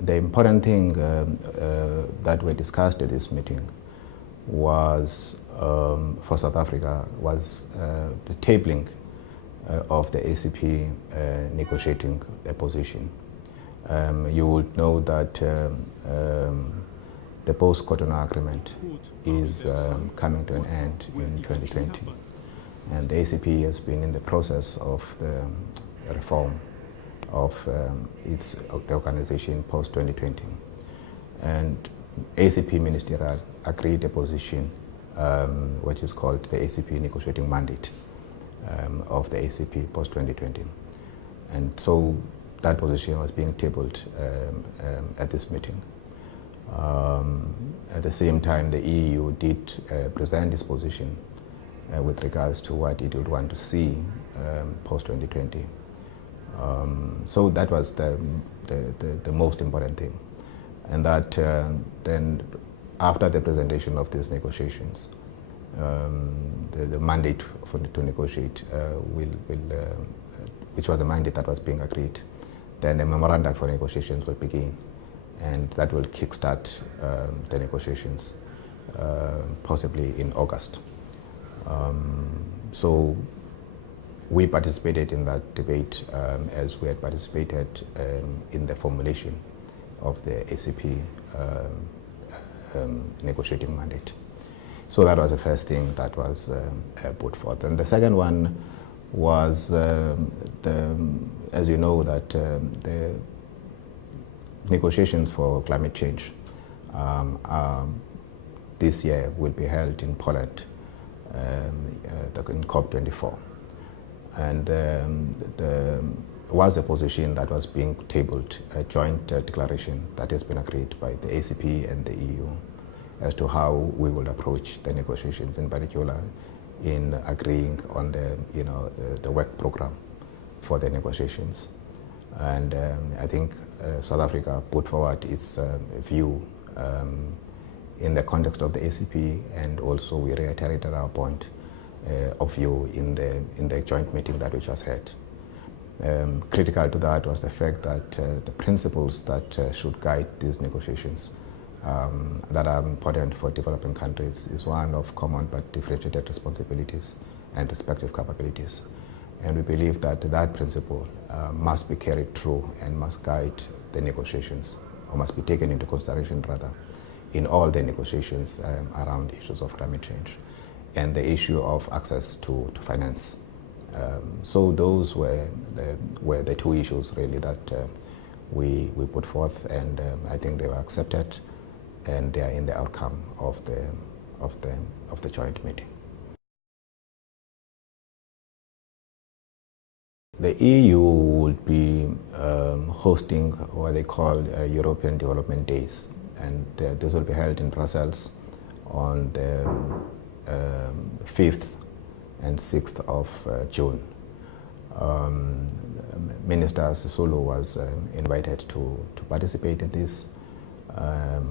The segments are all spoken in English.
the important thing that we discussed at this meeting was, for South Africa, was the tabling of the ACP negotiating a position. You would know that the post-Cotonou agreement is coming to an end in 2020, and the ACP has been in the process of the reform of the organization post-2020, and ACP ministerial agreed a position which is called the ACP negotiating mandate of the ACP post-2020, and so that position was being tabled at this meeting. At the same time, the EU did present its position with regards to what it would want to see post-2020. So that was the most important thing. And that then, after the presentation of these negotiations, the mandate to negotiate which was a mandate that was being agreed, then the memorandum for negotiations will begin, and that will kickstart the negotiations, possibly in August. So we participated in that debate as we had participated in the formulation of the ACP negotiating mandate. So that was the first thing that was put forth. And the second one was, as you know, that the negotiations for climate change this year will be held in Poland in COP24. And there was a position that was being tabled, a joint declaration that has been agreed by the ACP and the EU as to how we will approach the negotiations, in particular in agreeing on the work program for the negotiations. And I think South Africa put forward its view in the context of the ACP, and also we reiterated our point of view in the joint meeting that we just had. Critical to that was the fact that the principles that should guide these negotiations that are important for developing countries is one of common but differentiated responsibilities and respective capabilities. And we believe that that principle must be carried through and must guide the negotiations, or must be taken into consideration rather, in all the negotiations around issues of climate change and the issue of access to finance. So those were the two issues really that we put forth, and I think they were accepted, and they are in the outcome of the joint meeting. The EU would be hosting what they call European Development Days, and this will be held in Brussels on the 5th and 6th of June. Minister Sisulu was invited to participate in this.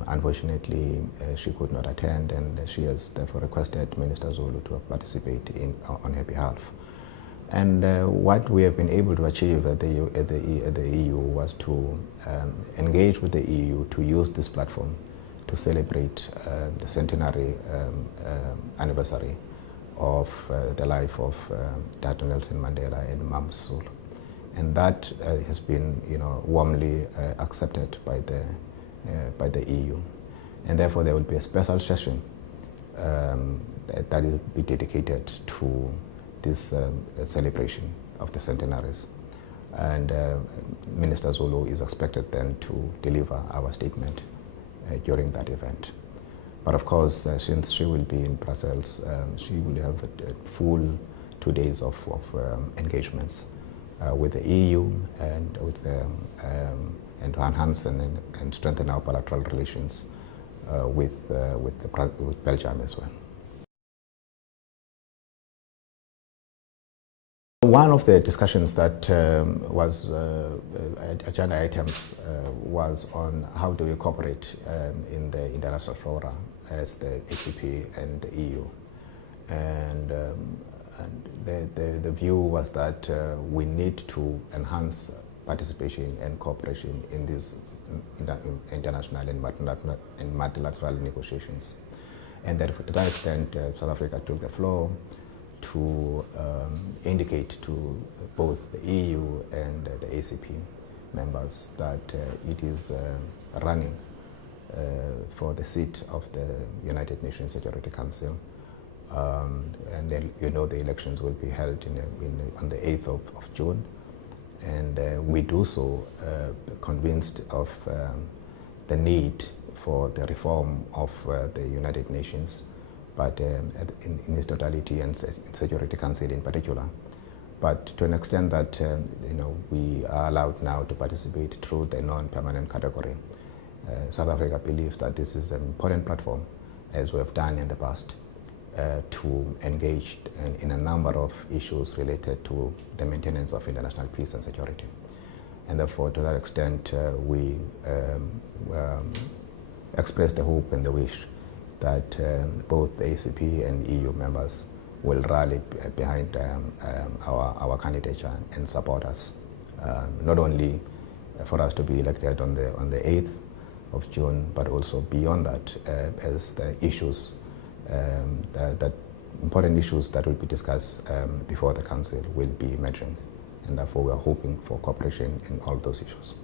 Unfortunately, she could not attend, and she has therefore requested Minister Zulu to participate on her behalf. And what we have been able to achieve at the EU was to engage with the EU to use this platform to celebrate the centenary anniversary of the life of Dr. Nelson Mandela and Mam Sisulu. And that has been, warmly accepted by the EU. And therefore there will be a special session that will be dedicated to this celebration of the centenaries. And Minister Zulu is expected then to deliver our statement during that event. But of course, since she will be in Brussels, she will have a full 2 days of engagements with the EU and and to enhance and strengthen our bilateral relations with Belgium as well. One of the discussions that was agenda items was on how do we cooperate in the international fora as the ACP and the EU. And the view was that we need to enhance participation and cooperation in these international and multilateral negotiations. And that to that extent, South Africa took the floor to indicate to both the EU and the ACP members that it is running for the seat of the United Nations Security Council. And then, the elections will be held on the 8th of June. And we do so convinced of the need for the reform of the United Nations, but in its totality, and Security Council in particular. But to an extent that we are allowed now to participate through the non-permanent category. South Africa believes that this is an important platform, as we have done in the past, to engage in a number of issues related to the maintenance of international peace and security. And therefore, to that extent, we express the hope and the wish that both the ACP and EU members will rally behind our candidature and support us, not only for us to be elected on the 8th of June, but also beyond that, as the issues that important issues that will be discussed before the Council will be emerging. And therefore, we are hoping for cooperation in all those issues.